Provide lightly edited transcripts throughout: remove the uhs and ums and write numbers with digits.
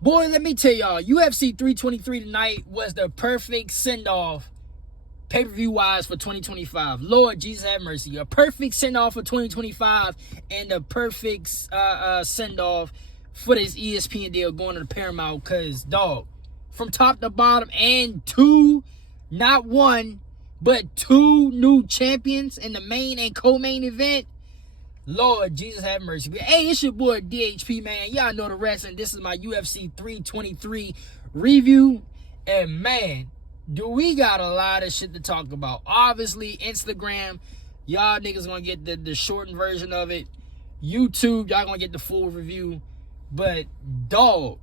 Boy, let me tell y'all, UFC 323 tonight was the perfect send-off pay-per-view wise for 2025. Lord Jesus have mercy. A perfect send-off for 2025 and a perfect send-off for this ESPN deal going to the Paramount. Because, dog, from top to bottom, and not one, but two new champions in the main and co-main event. Lord Jesus have mercy. Hey, it's your boy DHP, man. Y'all know the rest, and this is my UFC 323 review. And man, do we got a lot of shit to talk about. Obviously, Instagram, y'all niggas gonna get the shortened version of it. YouTube, y'all gonna get the full review. But dog,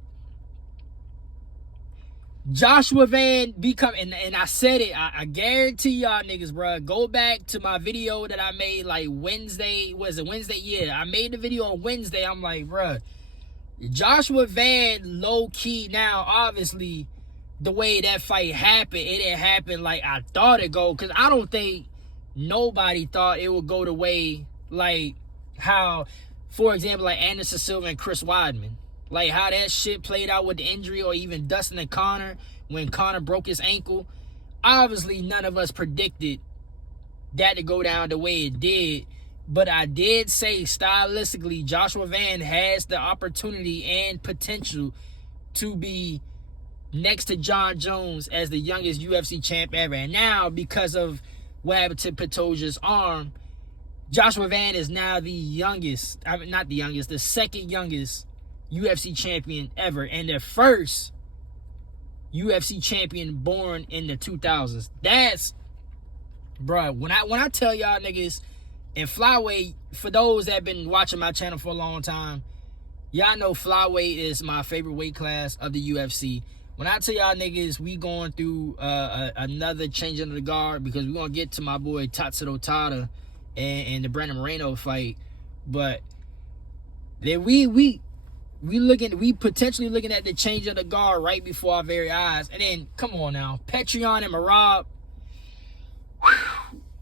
Joshua Van become, and I said it, I guarantee y'all niggas, bro, go back to my video that I made like Wednesday. Was it Wednesday? Yeah, I made the video on Wednesday. I'm like, bro, Joshua Van low key now, obviously, the way that fight happened, it didn't happen like I thought it go, because I don't think nobody thought it would go the way like how, for example, like Anderson Silva and Chris Weidman. Like how that shit played out with the injury, or even Dustin and Conor when Conor broke his ankle. Obviously, none of us predicted that to go down the way it did. But I did say stylistically, Joshua Van has the opportunity and potential to be next to Jon Jones as the youngest UFC champ ever. And now, because of what happened to Pantoja's arm, Joshua Van is now the youngest, not the youngest, the second youngest UFC champion ever, and the first UFC champion born in the 2000s. That's, bro, when I tell y'all niggas, and flyweight, for those that have been watching my channel for a long time, y'all know flyweight is my favorite weight class of the UFC. When I tell y'all niggas we going through another changing of the guard, because we're gonna get to my boy Tatsuro Tada and the Brandon Moreno fight, but then we potentially looking at the change of the guard right before our very eyes. And then, come on now, Petrion and Merab.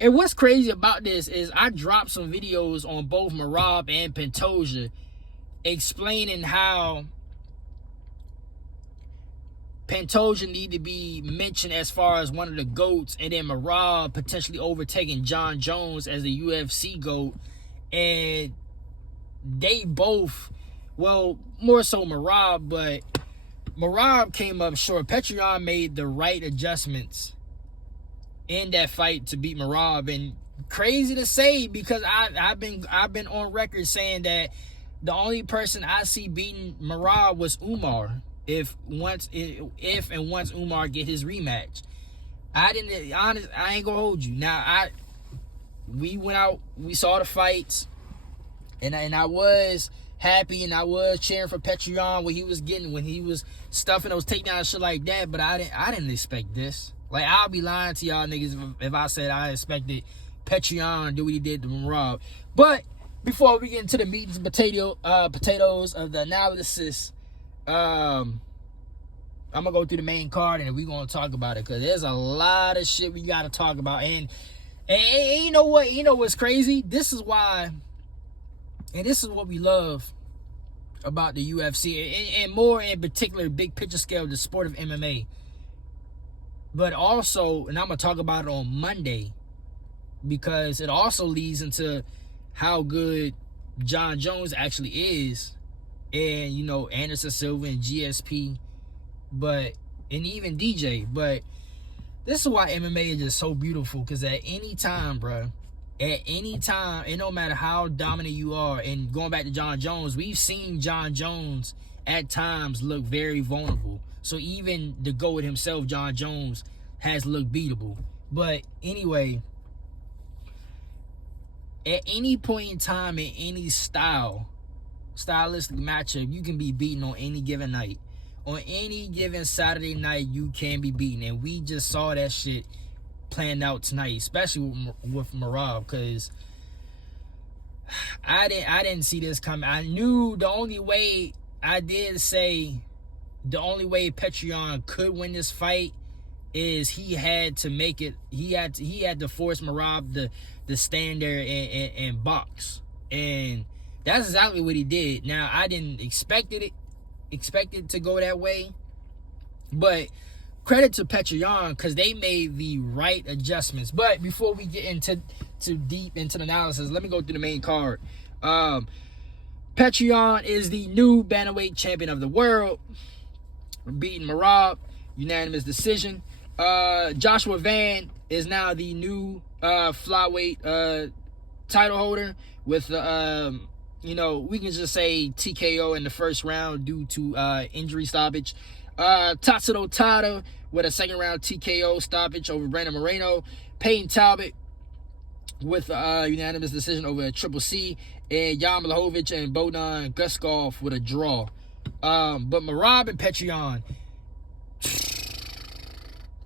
And what's crazy about this is I dropped some videos on both Merab and Pantoja explaining how Pantoja need to be mentioned as far as one of the GOATs, and then Merab potentially overtaking Jon Jones as the UFC GOAT. And they both, well, more so Merab, but Merab came up short. Petrion made the right adjustments in that fight to beat Merab, and crazy to say, because I've been on record saying that the only person I see beating Merab was Umar, if and once Umar get his rematch. I ain't gonna hold you. Now we went out, we saw the fights, and I was happy, and I was cheering for Petrion when he was stuffing those takedowns and shit like that. But I didn't expect this. Like, I'll be lying to y'all niggas if I said I expected Petrion to do what he did to Merab. But before we get into the meat and potatoes of the analysis, I'm gonna go through the main card and we're gonna talk about it, because there's a lot of shit we gotta talk about. And you know what? You know what's crazy? This is why, and this is what we love about the UFC, and more in particular, big picture scale, the sport of MMA. But also, and I'm going to talk about it on Monday, because it also leads into how good Jon Jones actually is, and, you know, Anderson Silva and GSP, and even DJ. But this is why MMA is just so beautiful, because at any time, bro, at any time, and no matter how dominant you are, and going back to Jon Jones, we've seen Jon Jones at times look very vulnerable. So even the GOAT himself, Jon Jones, has looked beatable. But anyway, at any point in time, in any stylistic matchup, you can be beaten on any given night. On any given Saturday night, you can be beaten. And we just saw that shit planned out tonight, especially with Merab, because I didn't see this coming. I knew the only way Petrion could win this fight is he had to make it. He had to force Merab to stand there and box, and that's exactly what he did. Now, I didn't expect it, expect it to go that way. But credit to Petr Yan, because they made the right adjustments. But before we get into too deep into the analysis, let me go through the main card. Petr Yan is the new bantamweight champion of the world, beating Merab, unanimous decision. Joshua Van is now the new flyweight title holder with we can just say TKO in the first round due to injury stoppage. Tatsudo Tada with a second round TKO stoppage over Brandon Moreno. Peyton Talbot with a unanimous decision over Triple C. And Jan Blachowicz and Bogdan Guskov with a draw. But Merab and Petr Yan,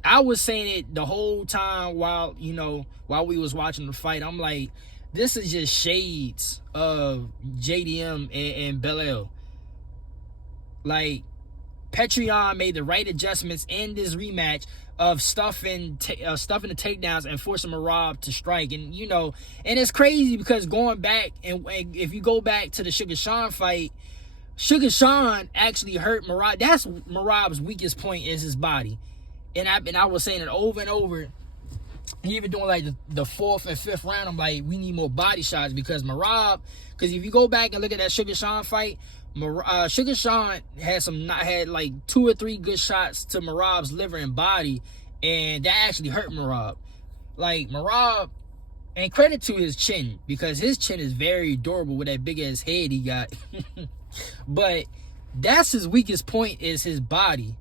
I was saying it the whole time while we was watching the fight. I'm like, this is just shades of JDM and Belair. Like, Petr Yan made the right adjustments in this rematch of stuffing the takedowns and forcing Merab to strike. And and it's crazy because going back, and if you go back to the Sugar Sean fight, Sugar Sean actually hurt Merab. That's Merab's weakest point, is his body. And I was saying it over and over. Even doing like the fourth and fifth round, I'm like, we need more body shots because Merab. Because if you go back and look at that Sugar Sean fight, Sugar Sean had like 2 or 3 good shots to Merab's liver and body, and that actually hurt Merab. Like, Merab, and credit to his chin, because his chin is very durable with that big ass head he got. But that's his weakest point, is his body.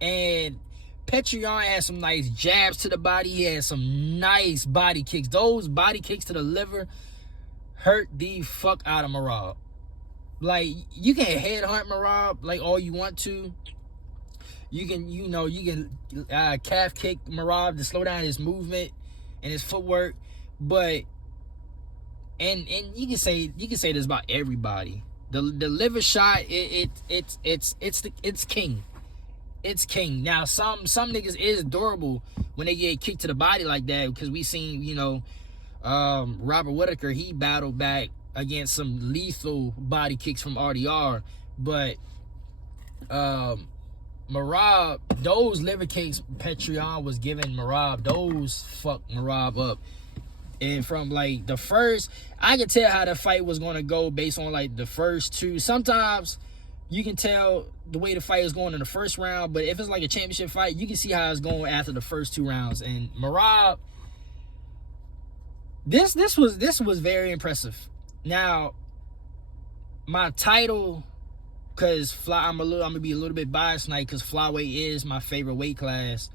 And Petr Yan had some nice jabs to the body. He had some nice body kicks. Those body kicks to the liver hurt the fuck out of Merab. Like, you can headhunt Merab like all you want to. You can calf kick Merab to slow down his movement and his footwork. But and you can say this about everybody. The liver shot, it's king. It's king. Now some niggas is durable when they get kicked to the body like that, because we seen Robert Whittaker, he battled back against some lethal body kicks from RDR. But Merab, those liver kicks Petr Yan was giving Merab, those fucked Merab up. And from like the first, I could tell how the fight was going to go based on like the first 2. Sometimes you can tell the way the fight is going in the first round, but if it's like a championship fight, you can see how it's going after the first 2 rounds. And Merab, this was very impressive. Now, my title, because I'm gonna be a little bit biased tonight, because flyweight is my favorite weight class.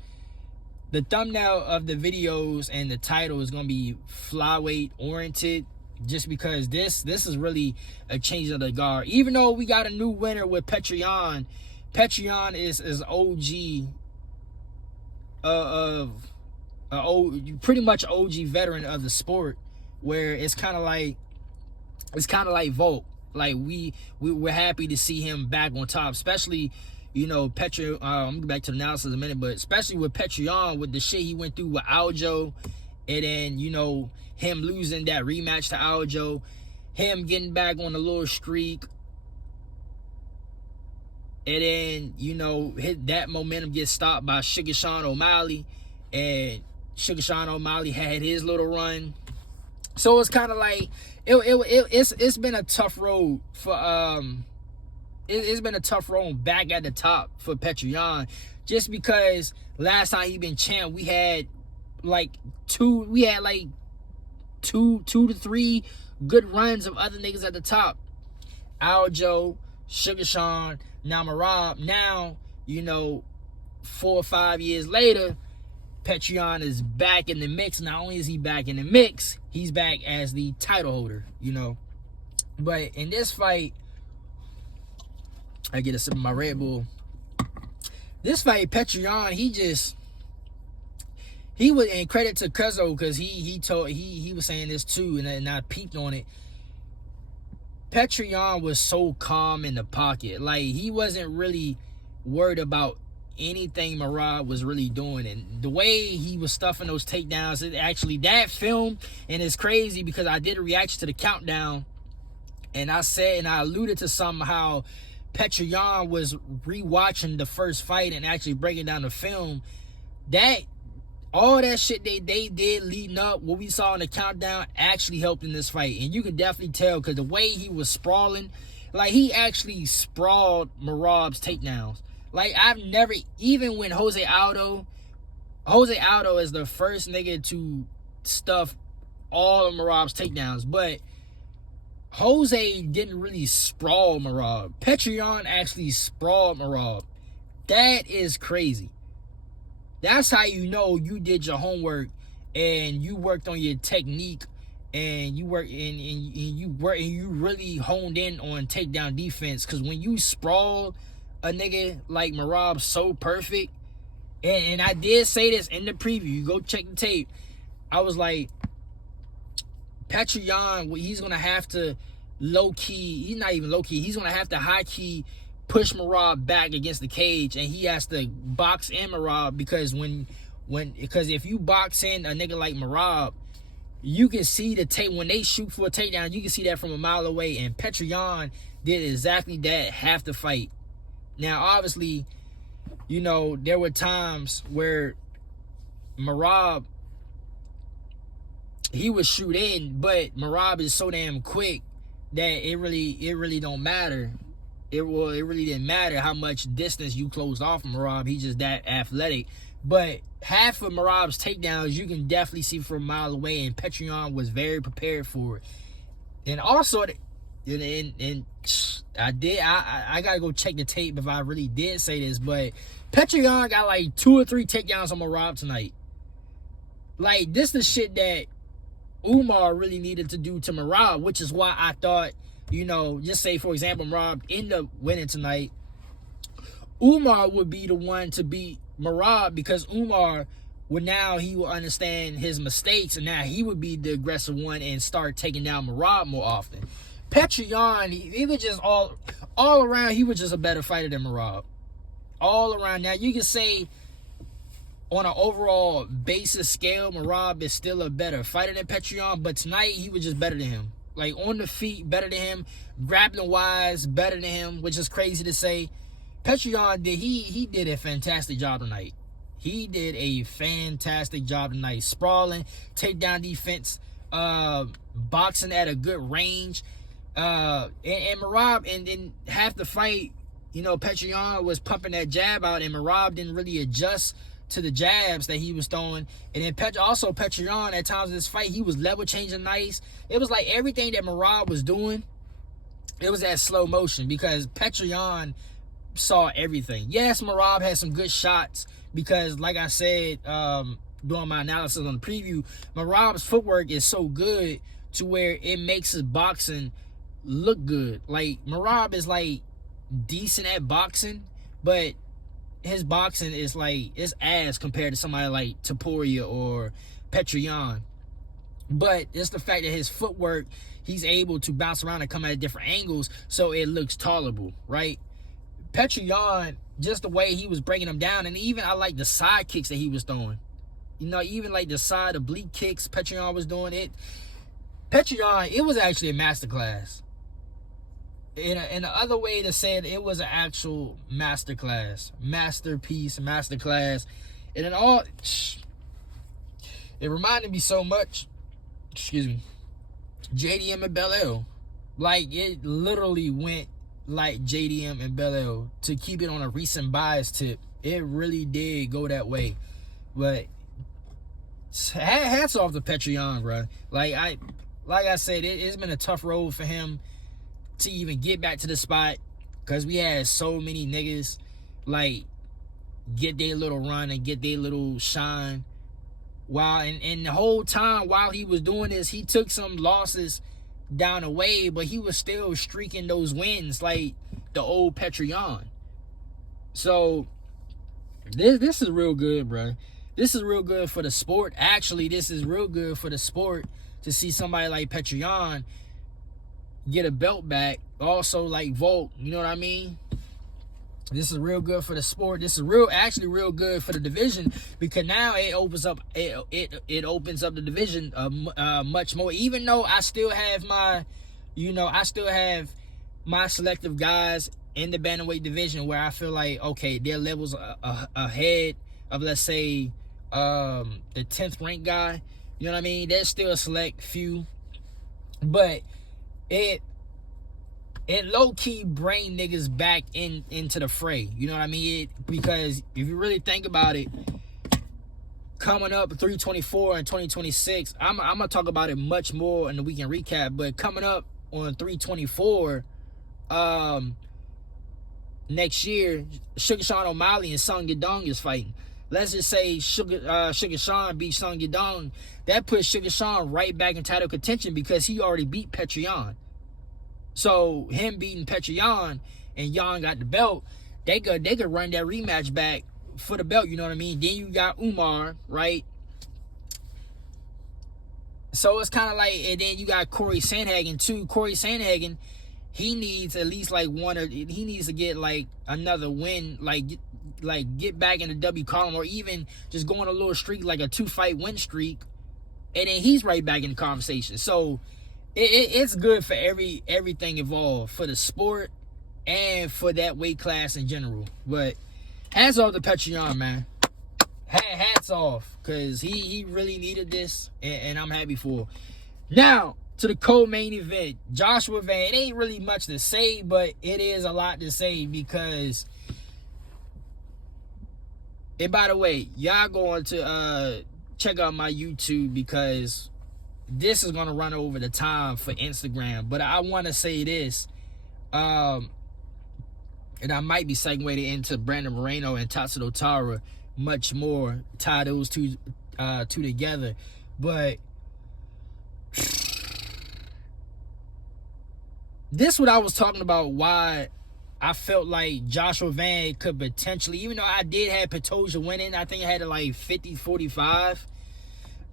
The thumbnail of the videos and the title is gonna be flyweight oriented, just because this is really a change of the guard. Even though we got a new winner with Petr Yan, Petr Yan is OG pretty much OG veteran of the sport, where it's kind of like Volk. Like, we're happy to see him back on top, especially Petr. I'm gonna get back to the analysis in a minute, but especially with Petr Yan, with the shit he went through with Aljo, and then him losing that rematch to Aljo, him getting back on a little streak, and then that momentum gets stopped by Sugar Sean O'Malley, and Sugar Sean O'Malley had his little run. So it's kind of like it's been a tough road for it's been a tough road back at the top for Petr Yan, just because last time he been champ, we had two to 3 good runs of other niggas at the top. Aljo, Sugar Sean, now Merab. Now 4 or 5 years later, Petr Yan is back in the mix. Not only is he back in the mix, he's back as the title holder, But in this fight, I get a sip of my Red Bull. This fight, Petr Yan, he was, and credit to Cuzzo, because he was saying this too, and I peeped on it. Petr Yan was so calm in the pocket. Like, he wasn't really worried about anything Merab was really doing, and the way he was stuffing those takedowns, that film, and it's crazy because I did a reaction to the countdown, and I alluded to somehow Petr Yan was rewatching the first fight and actually breaking down the film, that all that shit they did leading up, what we saw in the countdown, actually helped in this fight. And you can definitely tell because the way he was sprawling, like he actually sprawled Merab's takedowns. Like I've never, even when Jose Aldo is the first nigga to stuff all of Merab's takedowns, but Jose didn't really sprawl Merab. Petr Yan actually sprawled Merab. That is crazy. That's how you know you did your homework and you worked on your technique and you really honed in on takedown defense. Because when you sprawl a nigga like Merab so perfect, and I did say this in the preview, you go check the tape, I was like, Petr Yan, he's going to have to low-key, he's not even low-key, he's going to have to high-key push Merab back against the cage, and he has to box in Merab, because because if you box in a nigga like Merab, you can see the tape, when they shoot for a takedown, you can see that from a mile away, and Petr Yan did exactly that half the fight. Now, obviously, you know, there were times where Merab, he would shoot in, but Merab is so damn quick that it really don't matter. It really didn't matter how much distance you closed off from Merab. He's just that athletic. But half of Merab's takedowns you can definitely see from a mile away, and Petr Yan was very prepared for it. And also, and I gotta go check the tape if I really did say this, but Petr Yan got like 2 or 3 takedowns on Merab tonight. Like, this is the shit that Umar really needed to do to Merab, which is why I thought, you know, just say, for example, Merab ended up winning tonight. Umar would be the one to beat Merab, because Umar he will understand his mistakes, and now he would be the aggressive one and start taking down Merab more often. Petr Yan, he was just all around, he was just a better fighter than Merab. All around. Now, you can say on an overall basis scale, Merab is still a better fighter than Petr Yan, but tonight he was just better than him. Like, on the feet, better than him. Grappling-wise, better than him, which is crazy to say. Petr Yan did a fantastic job tonight. He did a fantastic job tonight. Sprawling, takedown defense, boxing at a good range. And Merab, and then half the fight, you know, Petr Yan was pumping that jab out, and Merab didn't really adjust to the jabs that he was throwing. And then Petr Yan, at times in this fight, he was level changing nice. It was like everything that Merab was doing, it was at slow motion, because Petr Yan saw everything. Yes, Merab had some good shots, because like I said during my analysis on the preview, Merab's footwork is so good to where it makes his boxing look good. Like, Merab is like decent at boxing, but his boxing is like, it's ass compared to somebody like Topuria or Petr Yan. But it's the fact that his footwork, he's able to bounce around and come at different angles, so it looks tolerable, right? Petr Yan, just the way he was breaking them down, and even I like the side kicks that he was throwing. You know, even like the side oblique kicks Petr Yan was doing it. Petr Yan, it was actually a masterclass. In the other way to say it, it was an actual masterclass, masterpiece, masterclass. And it reminded me so much, JDM and Bell. Like, it literally went like JDM and Bell. To keep it on a recent bias tip, it really did go that way. But hats off to Petr Yan, bro. Like I said, it's been a tough road for him to even get back to the spot, because we had so many niggas like get their little run and get their little shine. And the whole time while he was doing this, he took some losses down the way, but he was still streaking those wins like the old Petr Yan. So this is real good, bro. This is real good for the sport. Actually, this is real good for the sport to see somebody like Petr Yan get a belt back. Also, like Volk, you know what I mean? This is real good for the sport. This is actually real good for the division, because now it opens up it opens up the division much more. Even though I still have my selective guys in the bantamweight division where I feel like, okay, their levels ahead of, let's say, the 10th ranked guy. You know what I mean? There's still a select few, but it low-key bring niggas back into the fray. You know what I mean? Because if you really think about it, coming up 324 and 2026, I'm gonna talk about it much more in the weekend recap, but coming up on 324 next year, Sugar Sean O'Malley and Sung Yadong is fighting. Let's just say Sugar Sean beat Sung Yadong. That puts Sugar Sean right back in title contention because he already beat Petr Yan. So him beating Petr Yan and Yan got the belt, they could run that rematch back for the belt, you know what I mean? Then you got Umar, right? So it's kind of like, and then you got Corey Sandhagen too. Corey Sandhagen, he needs at least like he needs to get like another win, like get back in the W column, or even just go on a little streak, like a 2-fight win streak, and then he's right back in the conversation. So it's good for everything involved, for the sport and for that weight class in general. But hats off to Petr Yan, man. Hats off, because he really needed this, and I'm happy for him. Now, to the co-main event, Joshua Van. It ain't really much to say, but it is a lot to say because, and by the way, y'all going to check out my YouTube because this is going to run over the time for Instagram. But I want to say this, and I might be segueing into Brandon Moreno and Tatsuto Tara much more, tie those two together. But this what I was talking about, why I felt like Joshua Van could potentially, even though I did have Pantoja winning, I think I had it like 50-45.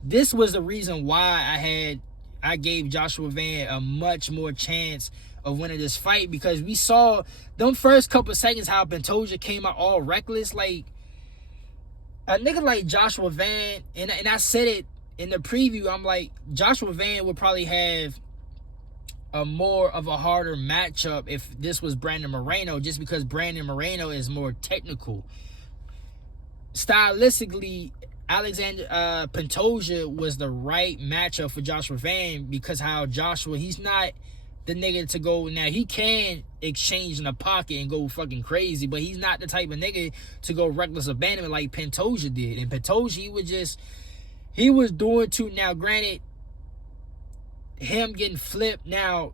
This was the reason why I gave Joshua Van a much more chance of winning this fight, because we saw them first couple of seconds how Pantoja came out all reckless. Like, a nigga like Joshua Van, and I said it in the preview, I'm like, Joshua Van would probably have a more of a harder matchup if this was Brandon Moreno, just because Brandon Moreno is more technical. Stylistically, Alexander Pantoja was the right matchup for Joshua Van, because how Joshua, he's not the nigga to go, now he can exchange in the pocket and go fucking crazy, but he's not the type of nigga to go reckless abandonment like Pantoja did. And Pantoja, he was doing too. Now granted, him getting flipped, now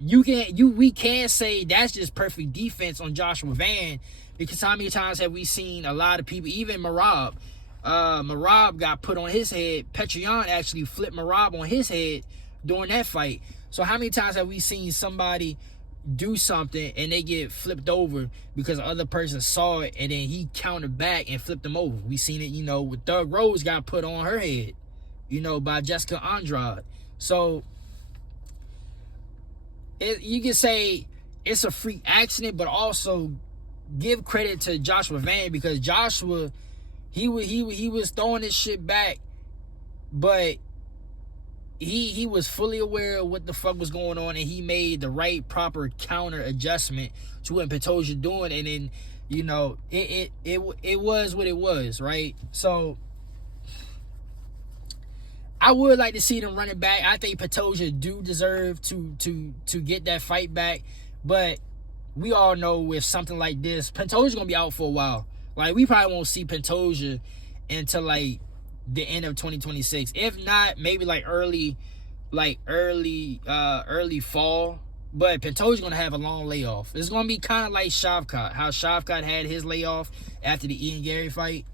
we can say that's just perfect defense on Joshua Van, because how many times have we seen a lot of people, even Marab got put on his head. Petr Yan actually flipped Marab on his head during that fight. So how many times have we seen somebody do something and they get flipped over because the other person saw it and then he countered back and flipped them over? We seen it, with Thug Rose got put on her head, by Jessica Andrade. So you can say it's a freak accident, but also give credit to Joshua Van, because Joshua, he was throwing this shit back, but he was fully aware of what the fuck was going on, and he made the right proper counter adjustment to what Pantoja doing, and then it was what it was, right? So I would like to see them running back. I think Pantoja do deserve to get that fight back, but we all know with something like this, Pantoja's gonna be out for a while. Like, we probably won't see Pantoja until like the end of 2026. If not, maybe like early fall. But Pantoja's gonna have a long layoff. It's gonna be kind of like Shavkat, how Shavkat had his layoff after the Ian Gary fight.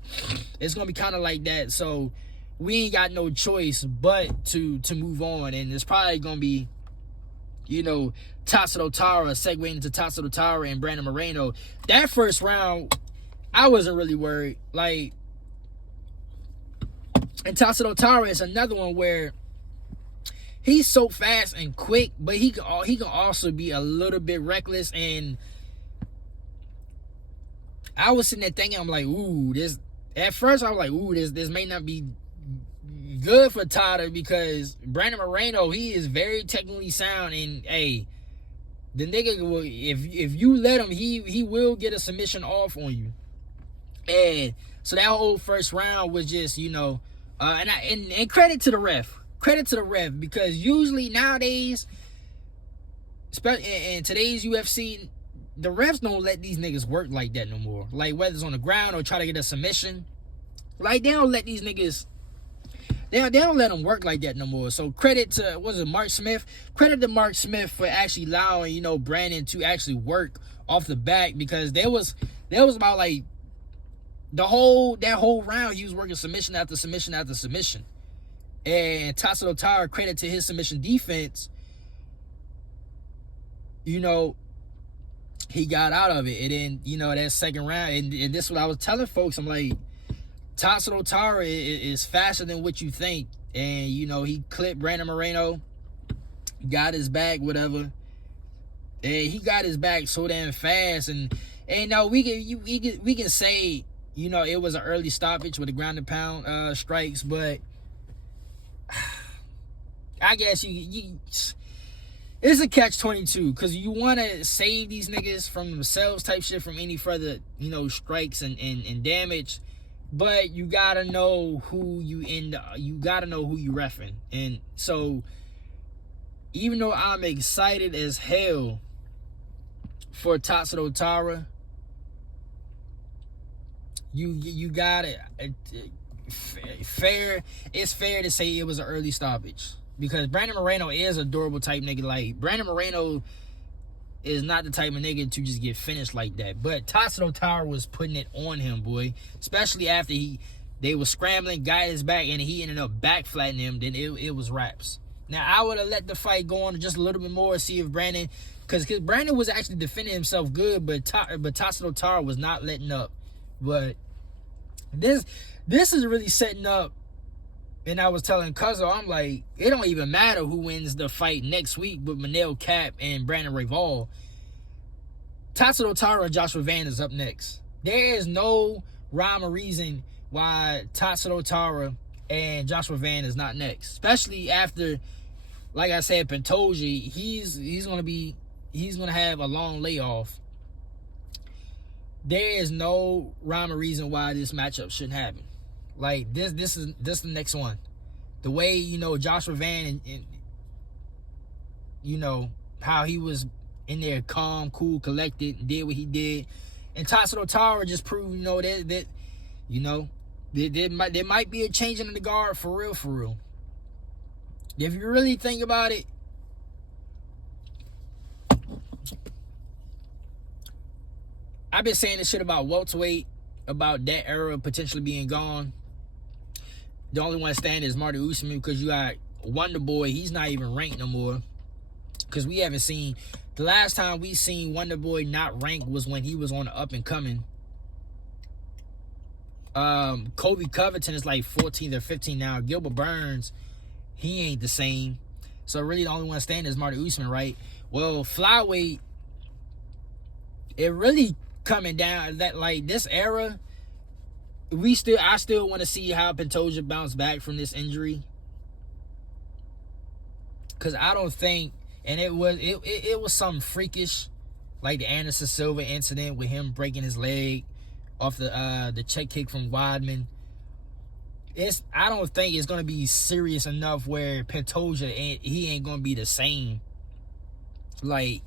It's gonna be kind of like that. So we ain't got no choice but to move on, and it's probably gonna be, Tatsuto Tara, segueing into Tatsuto Tara and Brandon Moreno. That first round, I wasn't really worried. Like, and Tatsuto Tara is another one where he's so fast and quick, but he can also be a little bit reckless. And I was sitting there thinking, I'm like, ooh, this. At first, I was like, ooh, this may not be good for Tata, because Brandon Moreno, he is very technically sound, and hey, The nigga will, if you let him, he will get a submission off on you. And so that whole first round was just, and credit to the ref. Credit to the ref, because usually nowadays, especially in today's UFC, the refs don't let these niggas work like that no more. Like, whether it's on the ground or try to get a submission, like, they don't let these niggas, they don't let them work like that no more. So credit to, Mark Smith? Credit to Mark Smith for actually allowing, Brandon to actually work off the back, because there was about like that whole round he was working submission after submission after submission. And Tatsuro Taira, credit to his submission defense, he got out of it. And then, that second round, and this is what I was telling folks, I'm like, Tatsuro Taira is faster than what you think. And, he clipped Brandon Moreno, got his back, whatever. And he got his back so damn fast. And no, we can say, it was an early stoppage with the ground and pound strikes, but I guess it's a catch-22, because you want to save these niggas from themselves type shit, from any further, strikes and damage. But you gotta know who you reffing. And so, even though I'm excited as hell for Tatsuro Taira, you got it. It's fair to say it was an early stoppage, because Brandon Moreno is a durable type nigga. Like, Brandon Moreno is not the type of nigga to just get finished like that. But Tatsuro Taira was putting it on him, boy. Especially after they were scrambling, got his back, and he ended up back flattening him. Then it was wraps. Now, I would have let the fight go on just a little bit more, see if Brandon, because Brandon was actually defending himself good, but Tatsuro Taira was not letting up. But this is really setting up. And I was telling Cuzzo, I'm like, it don't even matter who wins the fight next week with Manel Kape and Brandon Royval. Tatsuro Taira and Joshua Van is up next. There is no rhyme or reason why Tatsuro Taira and Joshua Van is not next. Especially after, like I said, Pantoja, he's gonna have a long layoff. There is no rhyme or reason why this matchup shouldn't happen. Like, this is the next one. The way, Joshua Van and how he was in there calm, cool, collected, and did what he did. And Tatsuro Taira just proved, that there might be a change in the guard for real. If you really think about it, I've been saying this shit about welterweight, about that era potentially being gone. The only one standing is Marty Usman, because you got Wonder Boy. He's not even ranked no more, because we haven't seen. The last time we seen Wonder Boy not ranked was when he was on the up and coming. Kobe Covington is like 14th or 15th now. Gilbert Burns, he ain't the same. So really the only one standing is Marty Usman, right? Well, flyweight, it really coming down that, like, this era, I still want to see how Pantoja bounced back from this injury, because I don't think, and it was something freakish, like the Anderson Silva incident with him breaking his leg off the check kick from Weidman. I don't think it's gonna be serious enough where Pantoja ain't gonna be the same. Like,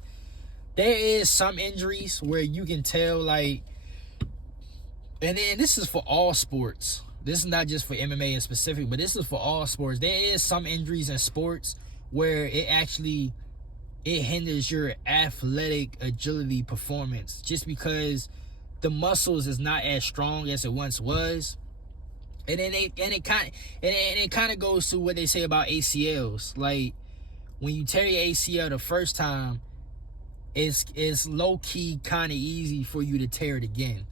there is some injuries where you can tell, like. And this is for all sports. This is not just for MMA in specific, but this is for all sports. There is some injuries in sports where it hinders your athletic agility performance, just because the muscles is not as strong as it once was. And then it kind of goes to what they say about ACLs. Like, when you tear your ACL the first time, it's low key kind of easy for you to tear it again.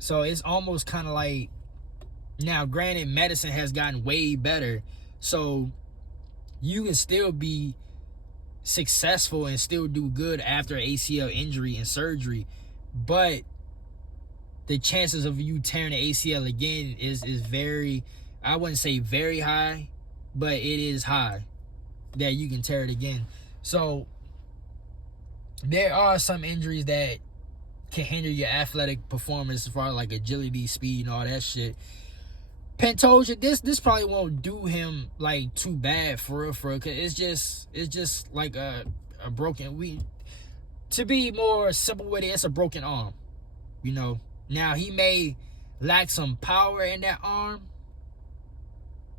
So it's almost kind of like, now granted, medicine has gotten way better, so you can still be successful and still do good after ACL injury and surgery, but the chances of you tearing the ACL again is very, I wouldn't say very high, but it is high that you can tear it again. So there are some injuries that can hinder your athletic performance as far as like agility, speed, and all that shit. Pantoja, this probably won't do him like too bad for real, cause it's just like a broken, to be more simple with it, it's a broken arm. You know. Now he may lack some power in that arm,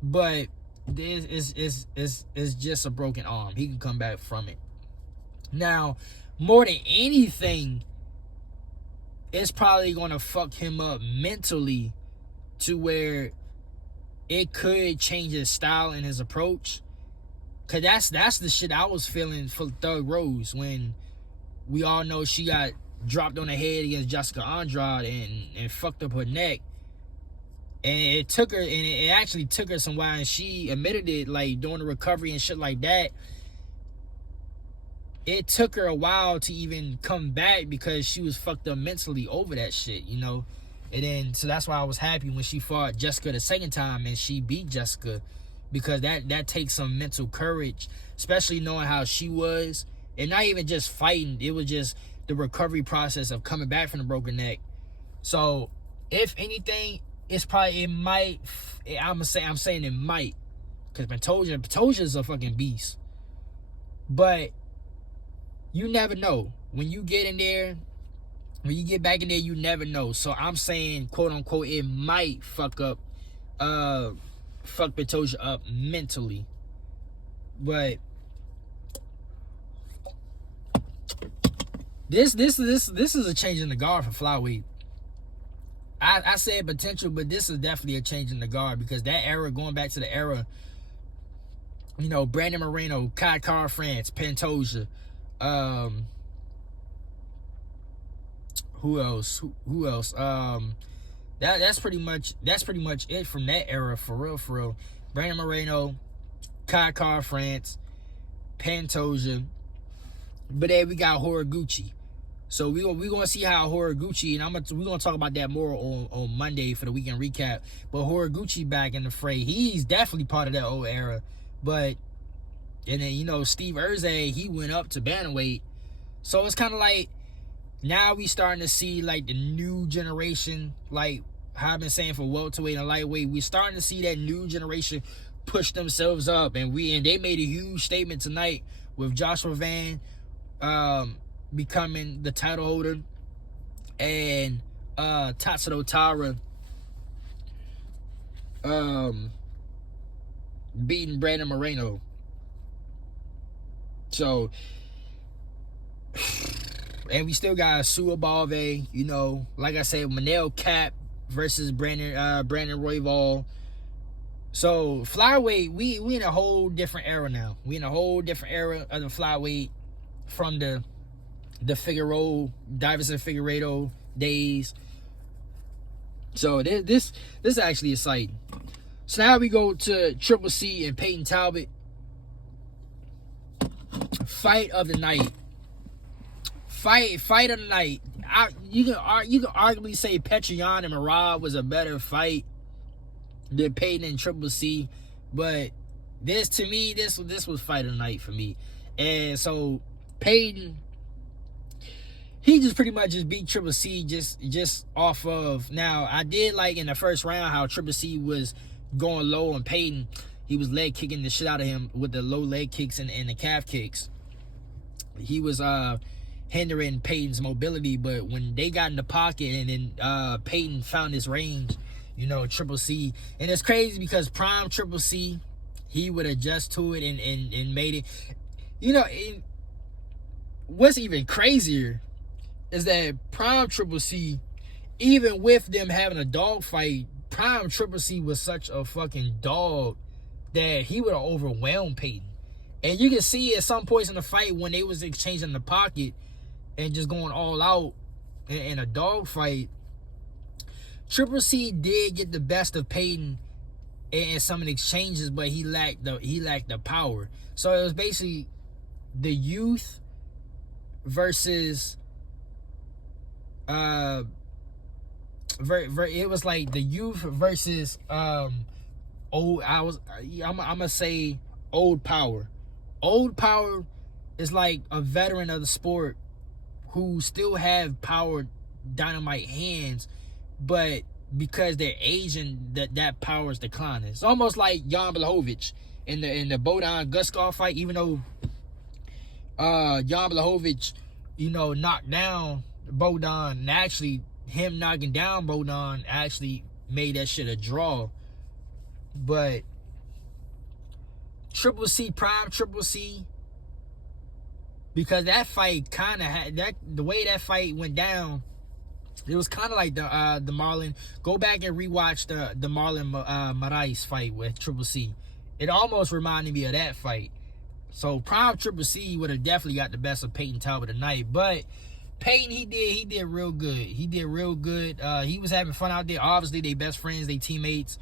but this is just a broken arm. He can come back from it. Now, more than anything, it's probably gonna fuck him up mentally to where it could change his style and his approach. Cause that's the shit I was feeling for Thug Rose when we all know she got dropped on the head against Jessica Andrade and fucked up her neck. And it actually took her some while, and she admitted it, like, during the recovery and shit like that. It took her a while to even come back because she was fucked up mentally over that shit, you know? And then, so that's why I was happy when she fought Jessica the second time and she beat Jessica, because that takes some mental courage, especially knowing how she was. And not even just fighting, it was just the recovery process of coming back from the broken neck. So, if anything, I'm saying it might, because Pantoja is a fucking beast. But you never know. When you get in there, when you get back in there, you never know. So I'm saying, quote unquote, it might fuck Pantoja up mentally. But this is a change in the guard for flyweight. I said potential, but this is definitely a change in the guard, because that era, going back to the era, you know, Brandon Moreno, Kai Kara-France, Pantoja, who else? That's pretty much it from that era, for real. Brandon Moreno, Kai Kara-France, Pantoja, but then we got Horiguchi. So we gonna see how Horiguchi, and we're gonna talk about that more on Monday for the weekend recap. But Horiguchi back in the fray, he's definitely part of that old era. But and then, you know, Steve Erze, he went up to bantamweight. So it's kind of like now we starting to see like the new generation, like how I've been saying for welterweight and lightweight, we starting to see that new generation push themselves up, and they made a huge statement tonight with Joshua Van becoming the title holder, and Tatsudo Tara beating Brandon Moreno. So, and we still got Suabalve, you know, like I said, Manel Cap versus Brandon Royval. So flyweight, we in a whole different era now. We in a whole different era of the flyweight from the Figueroa, Davison Figueiredo days. So this is actually exciting. So now we go to Triple C and Peyton Talbot. Fight of the night. Fight of the night. You can arguably say Petrion and Merab was a better fight than Peyton and Triple C, but this was fight of the night for me. And so Peyton, he just pretty much just beat Triple C just off of. Now, I did like in the first round how Triple C was going low on Peyton. He was leg kicking the shit out of him with the low leg kicks and the calf kicks. He was hindering Peyton's mobility, but when they got in the pocket and then Peyton found his range, you know, Triple C. And it's crazy because prime Triple C, he would adjust to it and made it. You know, what's even crazier is that prime Triple C, even with them having a dog fight, prime Triple C was such a fucking dog that he would have overwhelmed Peyton. And you can see at some points in the fight when they was exchanging the pocket and just going all out in a dog fight, Triple C did get the best of Peyton in some of the exchanges, but he lacked the power. So it was basically the youth versus it was like the youth versus old. I'm gonna say old power. Old power is like a veteran of the sport who still have power dynamite hands, but because they're aging, that power is declining. It's almost like Jan Blachowicz in the Bodan Guskov fight. Even though Jan Blachowicz, knocked down Bodan, and actually him knocking down Bodan actually made that shit a draw. But Triple C, prime Triple C, because that fight kind of had the way that fight went down. It was kind of like the Marlon. Go back and rewatch the Marlon Moraes fight with Triple C. It almost reminded me of that fight. So prime Triple C would have definitely got the best of Peyton Talbot tonight. But Peyton, he did real good. He did real good. He was having fun out there. Obviously, they best friends, they teammates,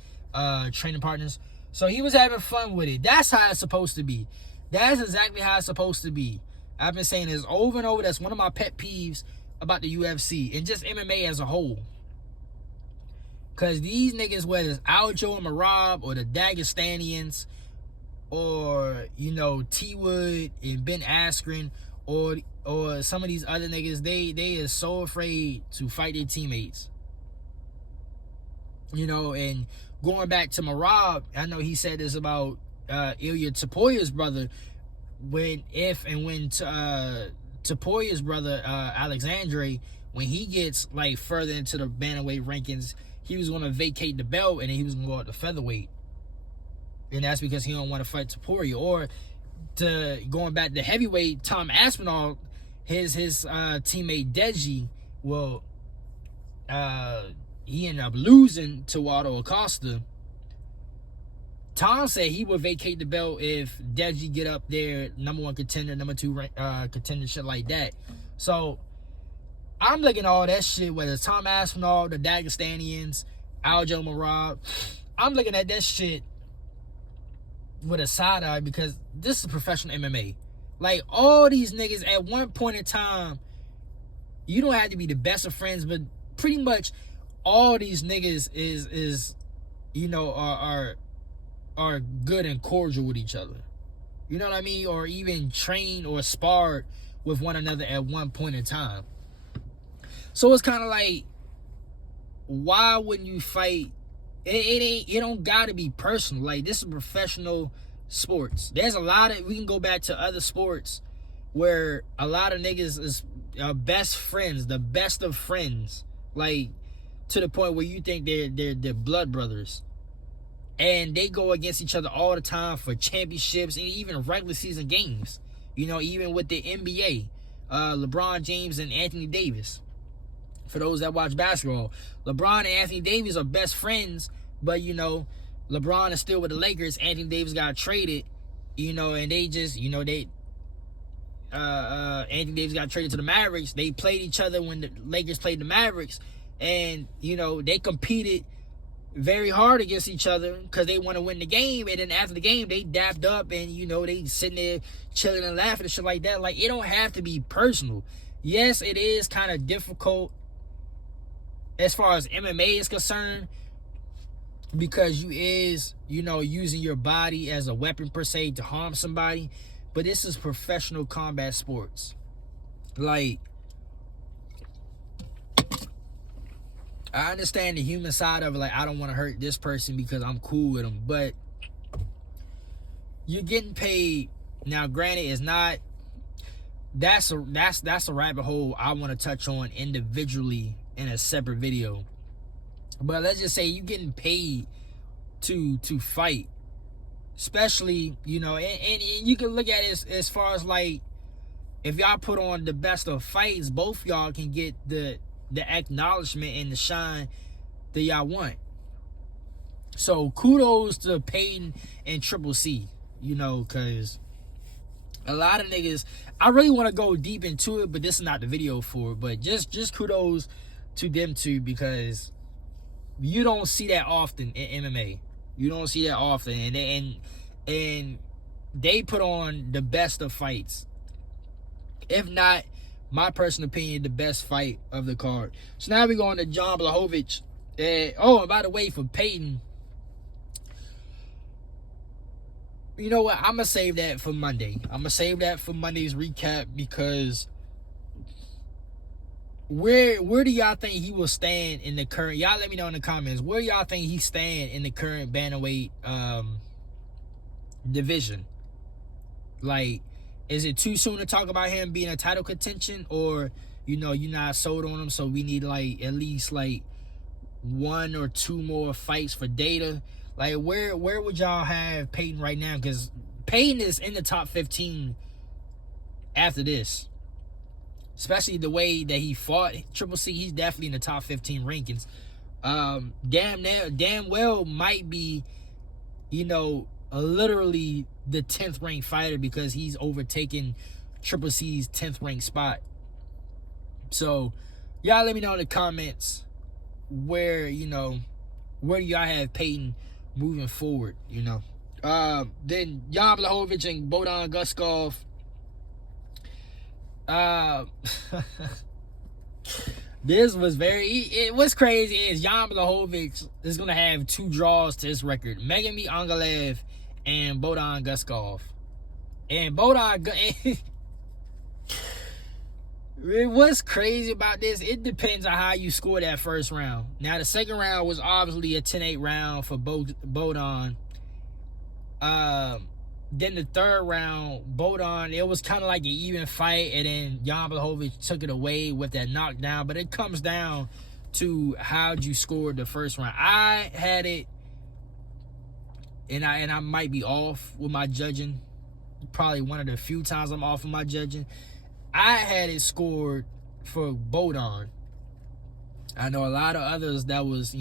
training partners. So he was having fun with it. That's how it's supposed to be. That's exactly how it's supposed to be. I've been saying this over and over. That's one of my pet peeves about the UFC and just MMA as a whole. Because these niggas, whether it's Aljo and Merab or the Dagestanians or, T-Wood and Ben Askren or some of these other niggas, they are so afraid to fight their teammates. And going back to Merab, I know he said this about Ilya Topuria's brother, when Topuria's brother, Alexandre, when he gets like further into the bantamweight rankings, he was going to vacate the belt and then he was going to go up to featherweight. And that's because he don't want to fight Topuria. Or going back to heavyweight, Tom Aspinall, his teammate Deji, he ended up losing to Waldo Acosta. Tom said he would vacate the belt if Deji get up there, number 1 contender, number 2 contender, shit like that. So I'm looking at all that shit, whether it's Tom Aspinall, the Dagestanians, Aljo Merab. I'm looking at that shit with a side eye because this is professional MMA. Like, all these niggas at one point in time, you don't have to be the best of friends, but pretty much all these niggas is are good and cordial with each other. You know what I mean? Or even trained or sparred with one another at one point in time. So it's kind of like, why wouldn't you fight? It don't gotta be personal. Like, this is professional sports. There's a lot of, we can go back to other sports where a lot of niggas is best friends, the best of friends, like to the point where you think they're blood brothers, and they go against each other all the time for championships and even regular season games. Even with the NBA, LeBron James and Anthony Davis. For those that watch basketball, LeBron and Anthony Davis are best friends, but LeBron is still with the Lakers. Anthony Davis got traded, and they just, Anthony Davis got traded to the Mavericks. They played each other when the Lakers played the Mavericks, and they competed very hard against each other because they want to win the game. And then after the game, they dapped up and they sitting there chilling and laughing and shit like that. Like, it don't have to be personal. Yes, it is kind of difficult as far as MMA is concerned, because you is, using your body as a weapon per se to harm somebody. But this is professional combat sports. Like, I understand the human side of it. Like, I don't want to hurt this person because I'm cool with them. But you're getting paid. Now, granted, it's not. That's a rabbit hole I want to touch on individually in a separate video. But let's just say you're getting paid to fight, especially and you can look at it as far as like, if y'all put on the best of fights, both y'all can get the acknowledgement and the shine that y'all want. So kudos to Peyton and Triple C, because a lot of niggas, I really want to go deep into it, but this is not the video for it. But just kudos to them too, because you don't see that often in MMA. You don't see that often, and they put on the best of fights. If not, my personal opinion, the best fight of the card. So now we're going to Jan Blachowicz. And by the way, for Peyton, you know what? I'm going to save that for Monday. I'm going to save that for Monday's recap, because where do y'all think he will stand in the current? Y'all let me know in the comments. Where y'all think he stand in the current bantamweight division? Like, is it too soon to talk about him being a title contention, or you're not sold on him, so we need like at least like 1 or 2 more fights for data? Like, where would y'all have Peyton right now? Because Peyton is in the top 15 after this. Especially the way that he fought Triple C, he's definitely in the top 15 rankings. Damn well might be, literally the 10th ranked fighter, because he's overtaken Triple C's 10th ranked spot. So, y'all let me know in the comments where do y'all have Peyton moving forward, Then Jan Blachowicz and Bohdan Guskov. This was what's crazy is Jan Blachowicz is going to have 2 draws to his record. Magomed Ankalaev and Bohdan Guskov. And what's crazy about this, it depends on how you score that first round. Now, the second round was obviously a 10-8 round for Bohdan. Then the third round, Bohdan, it was kind of like an even fight, and then Jan Blachowicz took it away with that knockdown. But it comes down to how'd you score the first round. I had it, and I might be off with my judging. Probably one of the few times I'm off with my judging. I had it scored for Bohdan. I know a lot of others that was,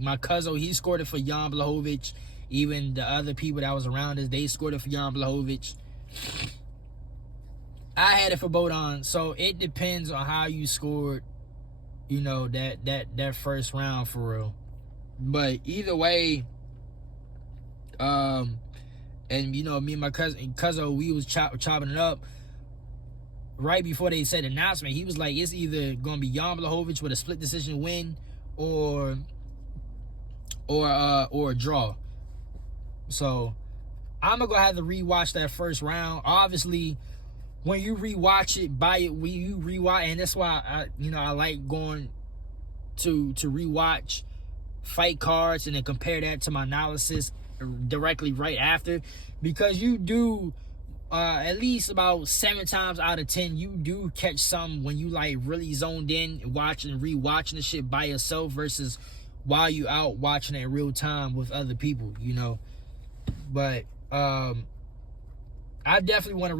my cousin, he scored it for Jan Blachowicz. Even the other people that was around us, they scored it for Jan Blachowicz. I had it for Bohdan. So it depends on how you scored, that first round for real. But either way, and me and my cousin, we was chopping it up. Right before they said announcement, he was like, it's either gonna be Jan Blachowicz with a split decision win or a draw. So I'm gonna have to rewatch that first round. Obviously, when you rewatch it, and that's why I like going to rewatch fight cards and then compare that to my analysis directly right after, because you do at least about 7 times out of 10 you do catch some when you like really zoned in watching rewatching the shit by yourself versus while you out watching it in real time with other people. But I definitely want to